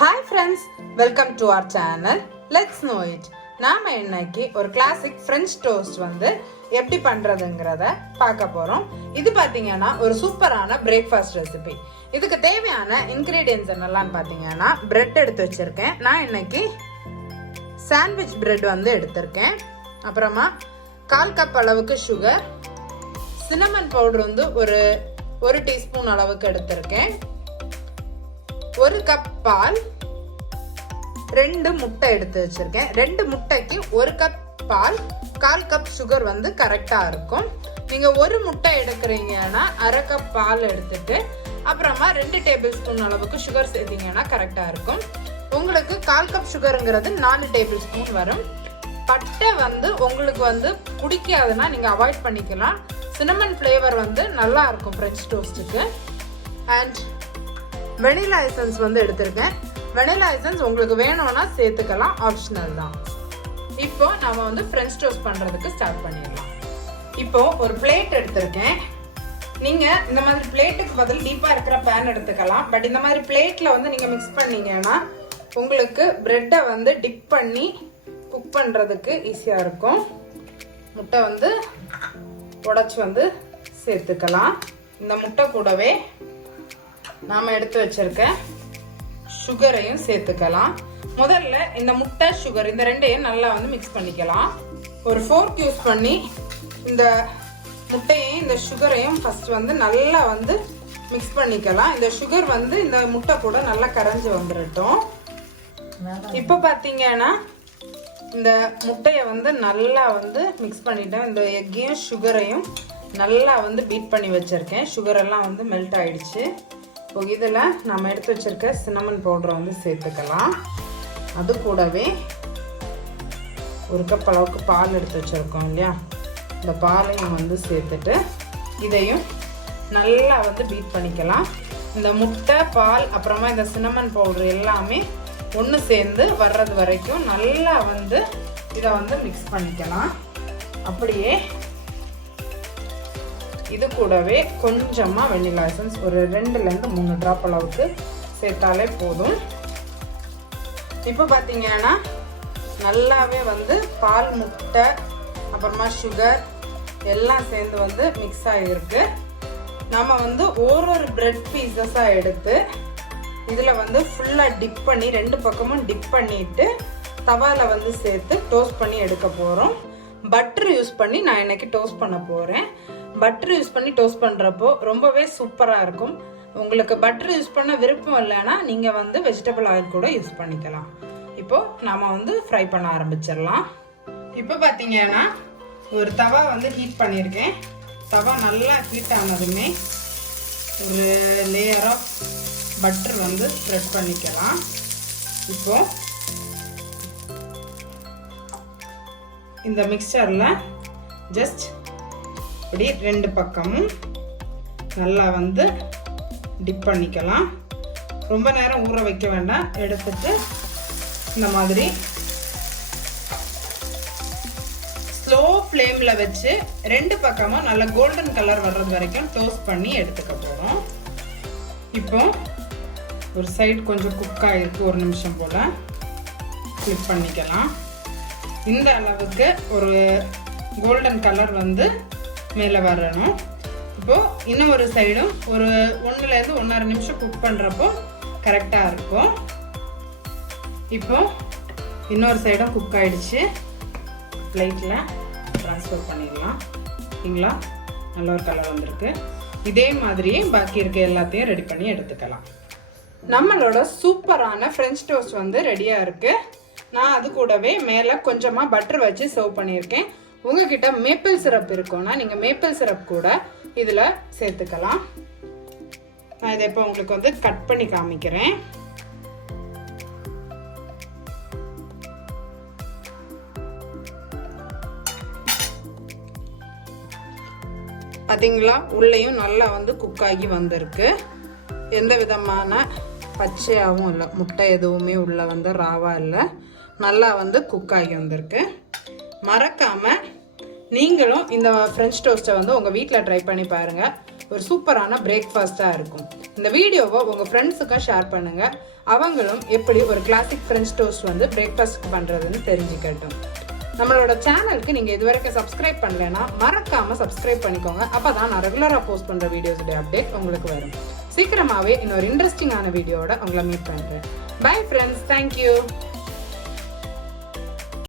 Hi friends, welcome to our channel. Let's know it. நாம இன்னைக்கு ஒரு கிளாசிக் French toast வந்து எப்படி பண்றதுங்கறத பார்க்க போறோம். இது பாத்தீங்கன்னா ஒரு சூப்பரான பிரேக்ஃபாஸ்ட் ரெசிபி. இதுக்கு தேவையான இன்கிரிடியன்ட்ஸ் என்னெல்லாம் பாத்தீங்கன்னா பிரெட் எடுத்து வச்சிருக்கேன். நான் இன்னைக்கு சாண்ட்விச் பிரெட் வந்து எடுத்திருக்கேன். அப்புறமா 1/4 கப் அளவுக்கு சுகர், சின்னமன் பவுடர் வந்து ஒரு டீஸ்பூன் அளவுக்கு எடுத்திருக்கேன். 1 கப் பால், 2 முட்டை எடுத்து வச்சிருக்கேன். 2 முட்டைக்கு 1 கப் பால், 1/4 கப் சுகர் வந்து கரெக்டா இருக்கும். நீங்க 1 முட்டை எடுக்கிறீங்கன்னா 1/2 கப் பால் எடுத்துட்டு அப்புறமா 2 டேபிள் ஸ்பூன் அளவுக்கு சுகர் சேர்த்தீங்கன்னா கரெக்டா இருக்கும். உங்களுக்கு 1/4 கப் சுகருங்கிறது 4 டேபிள் ஸ்பூன் வரும். பட்டை வந்து உங்களுக்கு வந்து பிடிக்காதுன்னா நீங்க அவாய்ட் பண்ணிக்கலாம். சின்னமன் ஃப்ளேவர் வந்து நல்லா இருக்கும் ஃப்ரெஞ்ச் டோஸ்ட்டுக்கு. அண்ட் வெனிலா எசன்ஸ் வந்து எடுத்திருக்கேன். வெனிலா எசன்ஸ் உங்களுக்கு வேணும்னா சேர்த்துக்கலாம், ஆப்ஷனல் தான். இப்போ நாம வந்து ஃப்ரெஞ்ச் டோஸ்ட் பண்றதுக்கு ஸ்டார்ட் பண்ணிடலாம். இப்போ ஒரு பிளேட் எடுத்திருக்கேன். நீங்க இந்த மாதிரி பிளேட்டுக்கு பதில் டீப்பா இருக்கிற பேன் எடுத்துக்கலாம். பட் இந்த மாதிரி பிளேட்ல வந்து நீங்க மிக்ஸ் பண்ணீங்கன்னா உங்களுக்கு பிரெட்டை வந்து டிப் பண்ணி குக் பண்றதுக்கு ஈஸியா இருக்கும். முட்டை வந்து உடைச்சு வந்து சேர்த்துக்கலாம். இந்த முட்டை கூடவே நாம எடுத்து வச்சிருக்க சுகரையும் சேர்த்துக்கலாம். முதல்ல இந்த முட்டை சுகர் இந்த ரெண்டையும் நல்லா வந்து மிக்ஸ் பண்ணிக்கலாம். ஒரு ஃபோர்க் யூஸ் பண்ணி இந்த முட்டையையும் இந்த சுகரையும் ஃபர்ஸ்ட் வந்து நல்லா வந்து மிக்ஸ் பண்ணிக்கலாம். இந்த சுகர் வந்து இந்த முட்டை கூட நல்லா கரைஞ்சி வந்துடட்டும். இப்போ பார்த்தீங்கன்னா இந்த முட்டையை வந்து நல்லா வந்து மிக்ஸ் பண்ணிட்டேன். இந்த எக்கையும் சுகரையும் நல்லா வந்து பீட் பண்ணி வச்சிருக்கேன். சுகர் எல்லாம் வந்து மெல்ட் ஆயிடுச்சு. இப்போ இதில் நம்ம எடுத்து வச்சிருக்க சின்னமன் பவுடரை வந்து சேர்த்துக்கலாம். அது கூடவே 1 கப் அளவுக்கு பால் எடுத்து வச்சிருக்கோம் இல்லையா, இந்த பாலையும் வந்து சேர்த்துட்டு இதையும் நல்லா வந்து பீட் பண்ணிக்கலாம். இந்த முட்டை, பால், அப்புறமா இந்த சின்னமன் பவுடர் எல்லாமே ஒன்று சேர்ந்து வர்றது வரைக்கும் நல்லா வந்து இதை வந்து மிக்ஸ் பண்ணிக்கலாம். அப்படியே இது கூடவே கொஞ்சமா வெனிலா எசன்ஸ் ஒரு 2லேருந்து 3 டிராப் அளவுக்கு சேர்த்தாலே போதும். இப்போ பார்த்தீங்கன்னா நல்லாவே வந்து பால், முட்டை, அப்புறமா சுகர் எல்லாம் சேர்ந்து வந்து மிக்ஸ் ஆகிருக்கு. நம்ம வந்து ஒரு பிரெட் பீசஸாக எடுத்து இதில் வந்து ஃபுல்லாக டிப் பண்ணி 2 பக்கமும் டிப் பண்ணிட்டு தவாவில் வந்து சேர்த்து டோஸ்ட் பண்ணி எடுக்க போகிறோம். பட்டர் யூஸ் பண்ணி நான் இன்னைக்கு டோஸ்ட் பண்ண போகிறேன். பட்டர் யூஸ் பண்ணி டோஸ்ட் பண்ணுறப்போ ரொம்பவே சூப்பராக இருக்கும். உங்களுக்கு பட்டர் யூஸ் பண்ண விருப்பம் இல்லைன்னா நீங்கள் வந்து வெஜிடபிள் ஆயில் கூட யூஸ் பண்ணிக்கலாம். இப்போ நாம வந்து ஃப்ரை பண்ண ஆரம்பிச்சிடலாம். இப்போ பார்த்தீங்கன்னா ஒரு தவா வந்து ஹீட் பண்ணியிருக்கேன். தவா நல்லா ஹீட் ஆனதுமே ஒரு லேயர் ஆஃப் பட்டர் வந்து ஸ்ப்ரெட் பண்ணிக்கலாம். இப்போ இந்த மிக்சரில் ஜஸ்ட் இப்படி 2 பக்கமும் நல்லா வந்து டிப் பண்ணிக்கலாம். ரொம்ப நேரம் ஊற வைக்க வேண்டாம். எடுத்துட்டு இந்த மாதிரி ஸ்லோ ஃப்ளேமில் வச்சு 2 பக்கமும் நல்லா கோல்டன் கலர் வர்றது வரைக்கும் டோஸ்ட் பண்ணி எடுத்துக்க போகிறோம். இப்போ ஒரு சைடு கொஞ்சம் குக் ஆகிருக்கு, 1 நிமிஷம் போல் ஃப்ளிப் பண்ணிக்கலாம். இந்த அளவுக்கு ஒரு கோல்டன் கலர் வந்து மேலே வரணும். இப்போது இன்னும் ஒரு சைடும் ஒரு 1லேருந்து 1.5 நிமிஷம் குக் பண்ணுறப்போ கரெக்டாக இருக்கும். இப்போ இன்னொரு சைடும் குக் ஆகிடுச்சு. ப்ளேட்டில் ட்ரான்ஸ்ஃபர் பண்ணிடலாம். சரிங்களா, நல்ல ஒரு கலர் வந்திருக்கு. இதே மாதிரியே பாக்கி இருக்க எல்லாத்தையும் ரெடி பண்ணி எடுத்துக்கலாம். நம்மளோட சூப்பரான ஃப்ரெஞ்ச் டோஸ்ட் வந்து ரெடியாக இருக்குது. நான் அது கூடவே மேலே கொஞ்சமாக பட்டர் வச்சு சர்வ் பண்ணியிருக்கேன். உங்ககிட்ட மேப்பிள் சிரப் இருக்கும்னா நீங்கள் மேப்பிள் சிரப் கூட இதில் சேர்த்துக்கலாம். நான் இதை இப்போ உங்களுக்கு வந்து கட் பண்ணி காமிக்கிறேன். பார்த்தீங்களா, உள்ளேயும் நல்லா வந்து குக் ஆகி வந்திருக்கு. எந்த விதமான பச்சையாகவும் இல்லை, முட்டை எதுவுமே உள்ளே வந்து ராவா இல்லை, நல்லா வந்து குக் ஆகி வந்திருக்கு. மறக்காமல் நீங்களும் இந்த ஃப்ரெஞ்ச் டோஸ்ட்டை வந்து உங்கள் வீட்டில் ட்ரை பண்ணி பாருங்கள். ஒரு சூப்பரான பிரேக்ஃபாஸ்ட்டாக இருக்கும். இந்த வீடியோவை உங்கள் ஃப்ரெண்ட்ஸுக்கும் ஷேர் பண்ணுங்கள். அவங்களும் எப்படி ஒரு கிளாசிக் ஃப்ரெஞ்ச் டோஸ்ட் வந்து பிரேக்ஃபாஸ்ட் பண்ணுறதுன்னு தெரிஞ்சுக்கட்டும். நம்மளோட சேனலுக்கு நீங்கள் இதுவரைக்கும் சப்ஸ்கிரைப் பண்ணலைன்னா மறக்காமல் சப்ஸ்கிரைப் பண்ணிக்கோங்க. அப்போ தான் நான் ரெகுலராக போஸ்ட் பண்ணுற வீடியோஸுடைய அப்டேட் உங்களுக்கு வரும். சீக்கிரமாகவே இன்னொரு இன்ட்ரெஸ்டிங்கான வீடியோவோட உங்களை மீட் பண்ணுறேன். Bye friends, thank you.